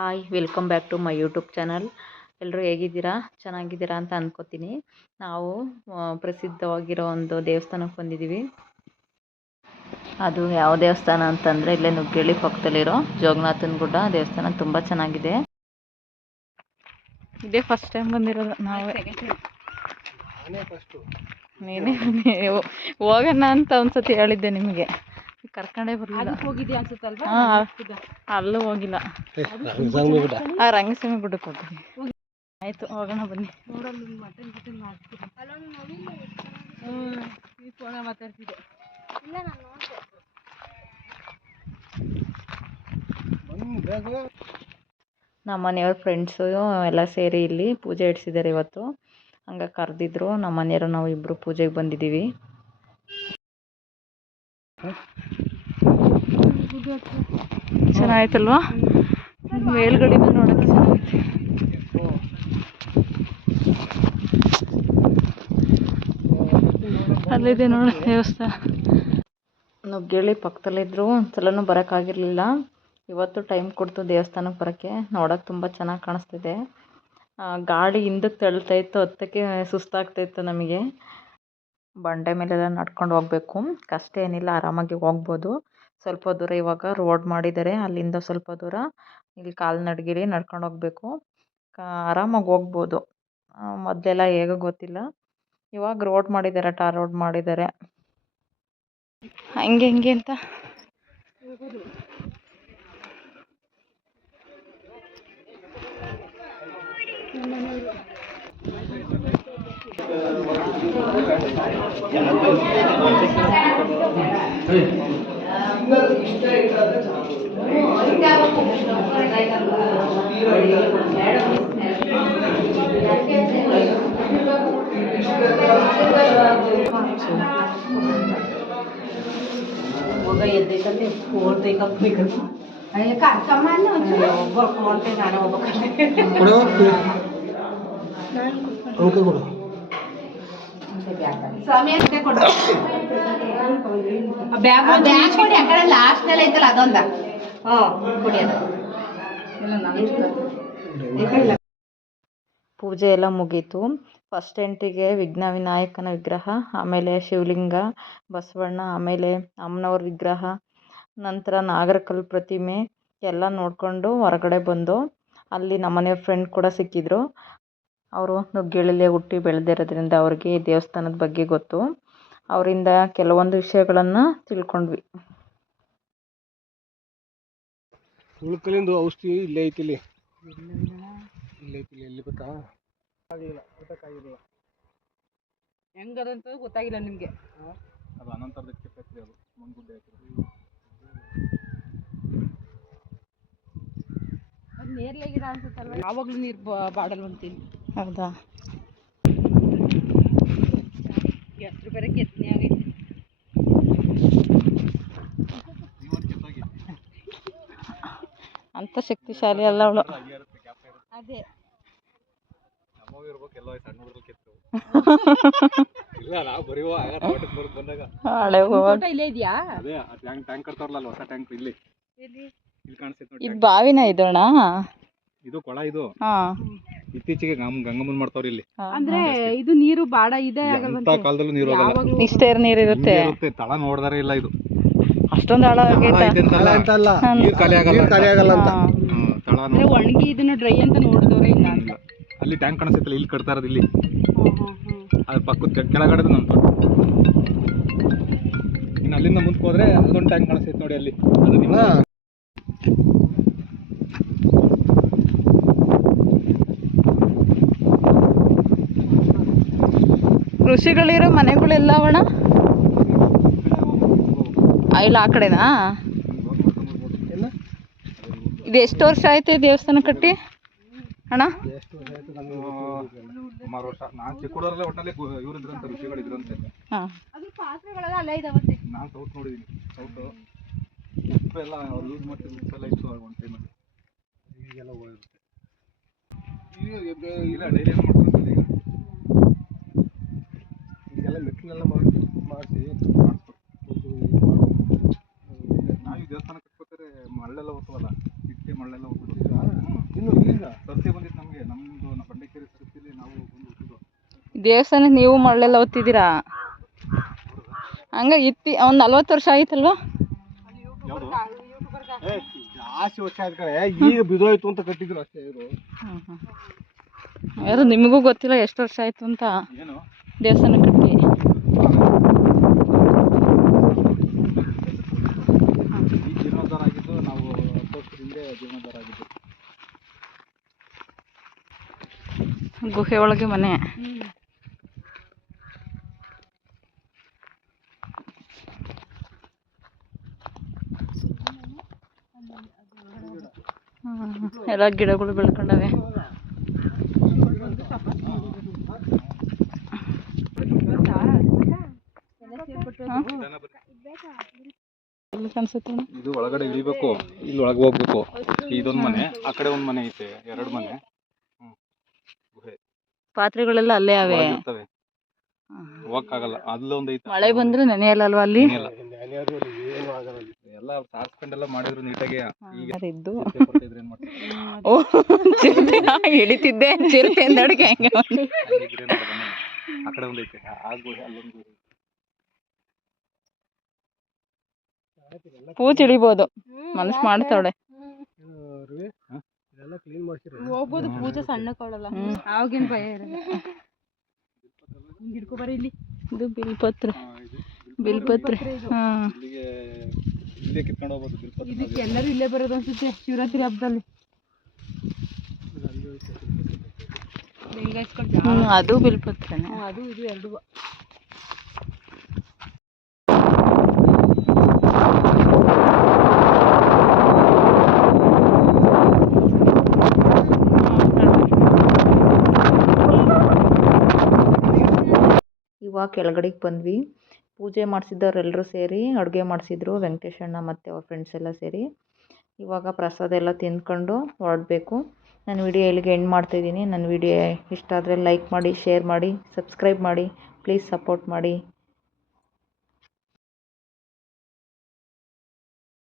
Hi welcome back to my YouTube channel ಎಲ್ಲರೂ ಹೇಗಿದ್ದೀರಾ? ಚೆನ್ನಾಗಿದ್ದೀರಾ ಅಂತ ಅಂದ್ಕೋತೀನಿ ನಾವು ಪ್ರಸಿದ್ಧವಾಗಿರೋ ಒಂದು ದೇವಸ್ಥಾನಕ್ಕೆ ಬಂದಿದ್ದೀವಿ. ಅದು ಯಾವ ದೇವಸ್ಥಾನ ಅಂತಂದರೆ ಇಲ್ಲೇ ನುಗ್ಗೇಳಿ ಪಕ್ಕದಲ್ಲಿರೋ ಜೋಗನಾಥನ ಗುಡ್ಡ ದೇವಸ್ಥಾನ. ತುಂಬ ಚೆನ್ನಾಗಿದೆ. ಇದೇ ಫಸ್ಟ್ ಟೈಮ್ ಬಂದಿರೋದು ನಾವೇ. ನೀನೇ ಹೋಗೋಣ ಅಂತ ಒಂದ್ಸತಿ ಹೇಳಿದ್ದೆ ನಿಮಗೆ. ಕರ್ಕೊಂಡೇ ಬರಲಿಲ್ಲ. ಹೋಗಿದ್ಯಾ ಅನ್ಸುತ್ತಲ್ವಾ? ಅಲ್ಲೂ ಹೋಗಿಲ್ಲ. ಆ ರಂಗಸ್ವಾಮಿ ಗುಡ್ಡಕ್ಕೆ ಹೋಗ್ತೀನಿ. ಆಯಿತು ಹೋಗೋಣ ಬನ್ನಿ. ನೋಡಲ್ಲ ಮಟನ್ ಗಿಟನ್ ಮಾಡ್ತೀರಾ? ಹ್ಞೂ ಈ ಫೋನ ಮಾತಾಡ್ತಿದ್ದೆ. ನಮ್ಮ ಮನೆಯವ್ರ ಫ್ರೆಂಡ್ಸು ಎಲ್ಲ ಸೇರಿ ಇಲ್ಲಿ ಪೂಜೆ ಇಡ್ಸಿದ್ದಾರೆ ಇವತ್ತು. ಹಂಗ ಕರೆದಿದ್ರು ನಮ್ಮ ಮನೆಯವರು ನಾವು ಇಬ್ಬರು ಪೂಜೆಗೆ ಬಂದಿದ್ದೀವಿ. ಚೆನ್ನಾಯ್ತಲ್ವಾ? ಮೇಲ್ಗಡೆಯಿಂದ ನೋಡಕ್ಕೆ ಚೆನ್ನಾಗೈತೆ. ಅಲ್ಲಿದೆ ನೋಡಿ ದೇವಸ್ಥಾನ. ನುಗ್ಗೇಳಿ ಪಕ್ಕದಲ್ಲಿದ್ದರು ಒಂದ್ಸಲನೂ ಬರೋಕ್ಕಾಗಿರಲಿಲ್ಲ. ಇವತ್ತು ಟೈಮ್ ಕೊಡ್ತು ದೇವಸ್ಥಾನಕ್ಕೆ ಬರೋಕ್ಕೆ. ನೋಡೋಕೆ ತುಂಬ ಚೆನ್ನಾಗಿ ಕಾಣಿಸ್ತಿದೆ. ಗಾಡಿ ಗಾಳಿ ಹಿಂದಕ್ಕೆ ತಳ್ತಾ ಇತ್ತು, ಹತ್ತಕ್ಕೆ ಸುಸ್ತಾಗ್ತಾಯಿತ್ತು ನಮಗೆ. ಬಂಡೆ ಮೇಲೆಲ್ಲ ನಡ್ಕೊಂಡು ಹೋಗಬೇಕು. ಕಷ್ಟ ಏನಿಲ್ಲ, ಆರಾಮಾಗಿ ಹೋಗ್ಬೋದು. ಸ್ವಲ್ಪ ದೂರ ಇವಾಗ ರೋಡ್ ಮಾಡಿದ್ದಾರೆ. ಅಲ್ಲಿಂದ ಸ್ವಲ್ಪ ದೂರ ಇಲ್ಲಿ ಕಾಲ್ನಡಿಗೆಲಿ ನಡ್ಕೊಂಡು ಹೋಗಬೇಕು. ಆರಾಮಾಗಿ ಹೋಗ್ಬೋದು. ಮೊದಲೆಲ್ಲ ಹೇಗೋ ಗೊತ್ತಿಲ್ಲ. ಇವಾಗ ರೋಡ್ ಮಾಡಿದ್ದಾರೆ, ಟಾರ್ ರೋಡ್ ಮಾಡಿದ್ದಾರೆ. ಹಂಗೆ, ಹಿಂಗೆ ಅಂತ. ಕೊಡು ಅಂಕ ಕೊಡು ಲಾಸ್ಟ್ ನಲ್ಲಿ ಐತಲ್ಲ ಅದೊಂದ ಹ್ಞೂ ಕುಡಿಯೋದು ಪೂಜೆ ಎಲ್ಲ ಮುಗೀತು. ಫಸ್ಟ್ ಎಂಟಿಗೆ ವಿಘ್ನ ವಿನಾಯಕನ ವಿಗ್ರಹ ಆಮೇಲೆ ಶಿವಲಿಂಗ ಬಸವಣ್ಣ ಆಮೇಲೆ ಅಮ್ಮನವ್ರ ವಿಗ್ರಹ ನಂತರ ನಾಗರಕಲ್ ಪ್ರತಿಮೆ ಎಲ್ಲ ನೋಡಿಕೊಂಡು ಹೊರಗಡೆ ಬಂದು ಅಲ್ಲಿ ನಮ್ಮನೆ ಫ್ರೆಂಡ್ ಕೂಡ ಸಿಕ್ಕಿದ್ರು. ಅವರು ನುಗ್ಗೆಳಲ್ಲಿ ಹುಟ್ಟಿ ಬೆಳೆದಿರೋದ್ರಿಂದ ಅವ್ರಿಗೆ ದೇವಸ್ಥಾನದ ಬಗ್ಗೆ ಗೊತ್ತು. ಅವರಿಂದ ಕೆಲವೊಂದು ವಿಷಯಗಳನ್ನು ತಿಳ್ಕೊಂಡ್ವಿ. ಉಳ್ಕಲಿಂದು ಔಷಧಿ ಇಲ್ಲೇ ಐತಿ ಇಲ್ಲಿ ಇಲ್ಲೇ ಐತಿ ಇಲ್ಲಿ ಎಲ್ಲಿ ಗೊತ್ತಾ? ಆಗಿಲ್ಲ ಗೊತ್ತಾಗಿಲ್ಲ ಹೆಂಗದಂತ ಗೊತ್ತಾಗಿಲ್ಲ ನಿಮ್ಗೆ. ಅದು ಅನಂತರದಕ್ಕೆ ಪ್ರಕ್ರಿಯೆ ಅದು ಮುಂಗುಡ್ಡೆ ಅದು ಅನ್ಸುತ್ತಲ್ವ? ಯಾವಾಗ್ಲೂ ನೀರು ಬಾಡಲ್ವಂತೀನಿ ಹೌದಾ? ಎಷ್ಟು ಬೇರೆ ಕೆತ್ತನೆ ಆಗೈತಿ ಅಂಥ ಶಕ್ತಿಶಾಲಿ ಅಲ್ಲ ಅವಳು ಅದೇ ನಮ್ಮವು ಇರ್ಬೇಕು ಎಲ್ಲ ಸಣ್ಣ ಹುಡುಗರು ಕೆತ್ತು ಇಲ್ಲ ನಾವು ಬರೀವ ಆಗ ತೋಟಕ್ಕೆ ಬರೋದು ಬಂದಾಗ ಹಳೆ ಫೋಟೋ ಇಲ್ಲೇ ಇದೆಯಾ ಅದೇ ಟ್ಯಾಂಕ್ ಟ್ಯಾಂಕ್ ಕಟ್ತಾರಲ್ಲ ಅಲ್ಲಿ ಹೊಸ ಶಕ್ತಿಶಾಲಿ ಅಲ್ಲ ಅವಳು. ಅದೇ. ನೋಡಿ ಇದು. ಬಾವಿನ ಇದೋಣ ಇದು ಕೊಳ ಇದು. ಹಾ. ಇತ್ತೀಚೆಗೆ ಗಮ್ ಗಂಗಮ್ಮನ್ ಮಾಡ್ತಾವ್ರಿ ಇಲ್ಲಿ. ಅಂದ್ರೆ ಇದು ನೀರು ಬಾಡ ಇದೆ ಕಾಲದಲ್ಲೂ ನೀರು ಯಾವಾಗ್ಲೂ ಇಷ್ಟೇ ನೀರು ಇರುತ್ತೆ ತಳ ನೋಡ್ದಾರೆ ಇಲ್ಲ ಇದು. ಅಷ್ಟೊಂದು ನೀರು ಖಾಲಿ ಆಗಲ್ಲ. ಹ್ಮ್, ತಳ ಅಂದ್ರೆ ಒಣಗಿ ಇದನ್ನ ಡ್ರೈ ಅಂತ ನೋಡಿದವ್ರೆ ಇಲ್ಲ ಅಂತ? ಅಲ್ಲಿ ಟ್ಯಾಂಕ್ ಕಾಣಿಸ್ತೈತಲ್ಲ ಇಲ್ಲಿ ಕಟ್ತಾ ಇರೋದು ಇಲ್ಲಿ. ಅದ್ರ ಪಕ್ಕದ ಕೆಳಗಡೆ ನಮ್ಮ ತೋಟ ಇನ್ನು ಅಲ್ಲಿಂದ ಮುಂದಕ್ಕೆ ಹೋದ್ರೆ ಅಲ್ಲೊಂದು ಟ್ಯಾಂಕ್ ಕಾಣಿಸ್ತೈತೆ ನೋಡಿ ಅಲ್ಲಿ. ಅದು ನಿಮ್ಮ ಋಷಿಗಳಿರೋ ಮನೆಗಳೆಲ್ಲ ಅವಣ? ಇಲ್ಲ ಆ ಕಡೆನಾ? ಇದು ಎಷ್ಟು ವರ್ಷ ಆಯ್ತು ದೇವಸ್ಥಾನ ಕಟ್ಟಿ? ಅಣ್ಣ? ಸುಮಾರು ವರ್ಷ ನಾನು ಚಿಕ್ಕ ಹುಡುಗರಲ್ಲೇ ಒಟ್ಟಲ್ಲಿ ಇವ್ರು ಇದ್ರಂತೆ ಋಷಿಗಳು ಇದ್ರಂತೆ ಹಾಂ ಅದ್ರ ಪಾತ್ರೆಗಳೆಲ್ಲ ಅಲ್ಲೇ ಇದಾವಂತೆ ನಾನು ಸೌತ್ ನೋಡಿದ್ದೀನಿ ಸೌತ್ ಉಪ್ಪೆಲ್ಲ ಅವ್ರು ಯೂಸ್ ಮಾಡ್ತಿದ್ದು ಉಪ್ಪೆಲ್ಲ ಇತ್ತು ಒಂದು ಟೈಮಲ್ಲಿ ಈಗೆಲ್ಲ ಹೋಗಿರುತ್ತೆ ಇಲ್ಲ ಡೈಲಿ ಏನು ಮಾಡ್ತಾರೆ ಈಗ ಈಗೆಲ್ಲ ಮೆಟ್ಲೆಲ್ಲ ಮಾಡಿ ಮಾಡಿಸಿ ನಾವು ಈ ದೇವಸ್ಥಾನ ಕಟ್ಬೇಕಾದ್ರೆ ಮಳ್ಳೆಲ್ಲ ಹೋಗ್ತವಲ್ಲ ಇಟ್ಟಿಗೆ ಮಳ್ಳೆಲ್ಲ ಹೋಗ್ತದೆ ಸರತಿ ಬಂದಿತ್ತು ನಮಗೆ ನಮ್ಮದು ನಮ್ಮ ಬಂಡೆಕೆರೆ ಸರತಿಲಿ ನಾವು ಬಂದು ಹುಟ್ಟಿದ್ದು ದೇವಸ್ಥಾನಕ್ಕೆ ನೀವು ಮರಳೆಲ್ಲ ಓದ್ತಿದ್ದೀರಾ? ಹಂಗ ಇತ್ತಿ ಒಂದು ನಲ್ವತ್ತು ವರ್ಷ ಆಯ್ತಲ್ವಾ? ಜಾಸ್ತಿ ವರ್ಷ ಈಗ ಬಿದೋಯ್ತು ಅಂತ ಕಟ್ಟಿದ್ರು ಅಷ್ಟೇ ಇವರು. ಹ್ಞೂ ಹ್ಞೂ ಯಾರು ನಿಮಗೂ ಗೊತ್ತಿಲ್ಲ ಎಷ್ಟು ವರ್ಷ ಆಯಿತು ಅಂತ. ದೇವಸ್ಥಾನ ಕಟ್ಟಿ. ಈ ಜೀರ್ಣೋದ್ಧಾರ ಆಗಿದ್ದು ನಾವು ಹತ್ತು ವರ್ಷದ ಹಿಂದೆ ಜೀರ್ಣೋದ್ಧಾರ ಆಗಿದ್ದು. ಗುಹೆ ಒಳಗೆ ಮನೆ. ಎಲ್ಲ ಗಿಡಗಳು ಬೆಳ್ಕೊಂಡವೆ? ಇದು ಒಳಗಡೆ ಇಳಿಬೇಕು. ಇಲ್ಲಿ ಒಳಗೆ ಹೋಗ್ಬೇಕು. ಇದೊಂದು ಮನೆ ಆ ಕಡೆ ಒಂದು ಮನೆ ಐತೆ ಎರಡು ಮನೆ. ಪಾತ್ರೆಗಳೆಲ್ಲ ಅಲ್ಲೇ ಅವೆ. ಹೋಗಕ್ಕಾಗಲ್ಲ. ಅಲ್ಲೊಂದು ಐತೆ. ಮಳೆ ಬಂದ್ರೆ ನೆನೆಯಲ್ಲ ಅಲ್ವಾ ಅಲ್ಲಿ. ಎಲ್ಲ ಸಾರ್ಸ್ಕೊಂಡೆಲ್ಲ ಮಾಡಿದ್ರು ನೀಟಾಗಿ. ಈಗ ಇದ್ದು ಏನ್ ಮಾಡ್ತಾರೆ? ಓ ಚಿರತೆ ಹಿಡಿತಿದ್ದೆ. ಚಿರತೆ ಅಂದಡಿಗೆ ಹೆಂಗೆ ನೋಡು. ಆ ಕಡೆ ಒಂದು ಐತೆ ಆ ಗುಹೆ ಅಲ್ಲೊಂದು ಮನಸ್ಸು ಮಾಡ್ತಾಳೆ ಇದೆಲ್ಲ ಕ್ಲೀನ್ ಮಾಡ್ಸಿರೋ ಹೋಗ್ಬೋದು ಪೂಜೆ. ಅವಾಗೇನು ಭಯ ಇರಲ್ಲ. ಹಿಂಗೆ ಇಲ್ಲಿ. ಇದು ಬಿಲ್ಪತ್ರೆ. ಬಿಲ್ಪತ್ರೆ. ಹಾಂ ಇಲ್ಲಿಗೆ ಇಲ್ಲೇ ಕಿತ್ಕೊಂಡು ಹೋಗ್ಬೋದು ಬಿಲ್ಪತ್ರ ಇದಕ್ಕೆ ಎಲ್ಲರೂ ಇಲ್ಲೇ ಬರೋದು ಅನ್ಸುತ್ತೆ ಶಿವರಾತ್ರಿ ಹಬ್ಬದಲ್ಲಿ. ಹ್ಞೂ ಅದು ಬಿಲ್ಪತ್ರೆನೆ ಅದು ಇದು ಎರಡು. ಇವಾಗ ಕೆಳಗಡೆಗೆ ಬಂದ್ವಿ. ಪೂಜೆ ಮಾಡಿಸಿದ್ದವ್ರೆಲ್ಲರೂ ಸೇರಿ, ಅಡುಗೆ ಮಾಡಿಸಿದ್ರು ವೆಂಕಟೇಶಣ್ಣ ಮತ್ತು ಅವ್ರ ಫ್ರೆಂಡ್ಸ್ ಎಲ್ಲ ಸೇರಿ. ಇವಾಗ ಪ್ರಸಾದ ಎಲ್ಲ ತಿಂದ್ಕೊಂಡು ಹೊರಡಬೇಕು. ನಾನು ವಿಡಿಯೋ ಇಲ್ಲಿಗೆ ಎಂಡ್ ಮಾಡ್ತಾಯಿದ್ದೀನಿ ನನ್ನ ವಿಡಿಯೋ ಇಷ್ಟ ಆದರೆ ಲೈಕ್ ಮಾಡಿ ಶೇರ್ ಮಾಡಿ ಸಬ್ಸ್ಕ್ರೈಬ್ ಮಾಡಿ ಪ್ಲೀಸ್ ಸಪೋರ್ಟ್ ಮಾಡಿ.